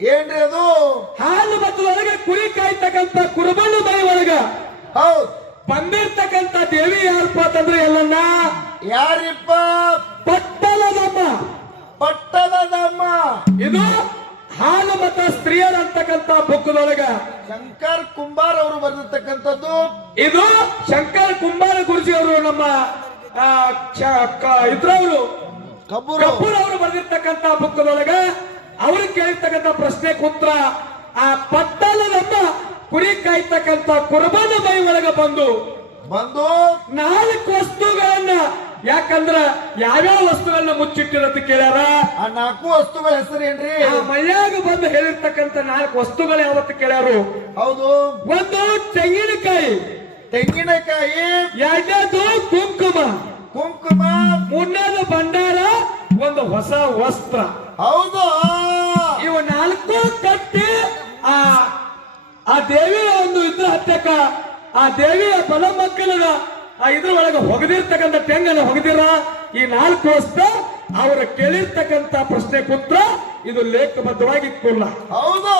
ಏನ್ರಿ ಅದು? ಹಾಲು ಮತದೊಳಗೆ ಕುರಿ ಕಾಯ್ತಕ್ಕಂತ ಕುರುಬಣ್ಣ ಬಾಯಿ ಒಳಗ. ಹೌದು. ಬಂದಿರ್ತಕ್ಕಂತ ದೇವಿ ಯಾರಪ್ಪ ಅಂತಂದ್ರೆ ಎಲ್ಲನ್ನ? ಯಾರಿಪ್ಪ? ಪಟ್ಟಲದಮ್ಮ ಪಟ್ಟಲದಮ್ಮ ಇದು ಹಾಲು ಮತ ಸ್ತ್ರೀಯರ ಅಂತಕ್ಕಂತ ಬುಕ್ಕದೊಳಗ. ಶಂಕರ್ ಕುಂಬಾರ್ ಅವರು ಬರೆದಿರ್ತಕ್ಕಂಥದ್ದು. ಇದು ಶಂಕರ್ ಕುಂಬಾರ ಗುರುಜಿ ಅವರು ನಮ್ಮ ಇದ್ರವರು. ಕಬ್ಬೂರು. ಕಪೂರ್ ಅವರು ಬರೆದಿರ್ತಕ್ಕಂತ ಬುಕ್ಕದೊಳಗ ಅವರು ಕೇಳಿರ್ತಕ್ಕಂತ ಪ್ರಶ್ನೆ ಕುತ್ರ ಆ ಪಟ್ಟಲದಮ್ಮ ಕುರಿ ಕಾಯ್ತಕ್ಕಂತ ಕುರುಬನ ಮೈ ಒಳಗ ಬಂದು. ಬಂದು ನಾಲ್ಕು ವಸ್ತುಗಳನ್ನ ಯಾಕಂದ್ರ ಯಾವ್ಯಾವ ವಸ್ತುಗಳನ್ನ ಮುಚ್ಚಿಟ್ಟಿರೋದು ಕೇಳ್ಯಾರ? ಆ ನಾಲ್ಕು ವಸ್ತುಗಳ ಹೆಸರೇನ್ರಿ ಆ ಮೈಯಾಗ ಬಂದು ಹೇಳಿರ್ತಕ್ಕಂತ ನಾಲ್ಕು ವಸ್ತುಗಳು ಯಾವತ್ತು ಕೇಳ್ಯಾರು? ಹೌದು. ಒಂದು ತೆಂಗಿನಕಾಯಿ. ತೆಂಗಿನಕಾಯಿ. ಎರಡನೇದು ಕುಂಕುಮ. ಕುಂಕುಮ. ಮೂರನೇದು ಭಂಡಾರ. ಒಂದು ಹೊಸ ವಸ್ತ್ರ. ಹೌದು. ಇವು ನಾಲ್ಕು ಕಟ್ಟಿ ಆ ಆ ದೇವಿಯ ಒಂದು ಇದ್ರ ಹತ್ತಕ್ಕ ಆ ದೇವಿಯ ಬಲ ಮಕ್ಕಳದ ಆ ಇದ್ರ ಒಳಗೆ ಹೊಗದಿರ್ತಕ್ಕಂಥ ತೆಂಗನ ಹೊಗದಿರ? ಈ ನಾಲ್ಕು ವಸ್ತ್ರ ಅವರ ಕೇಳಿರ್ತಕ್ಕಂಥ ಪ್ರಶ್ನೆ ಪುತ್ರ ಇದು ಲೇಖಬದ್ಧವಾಗಿ ಕುಲ್ಲ ಹೌದು.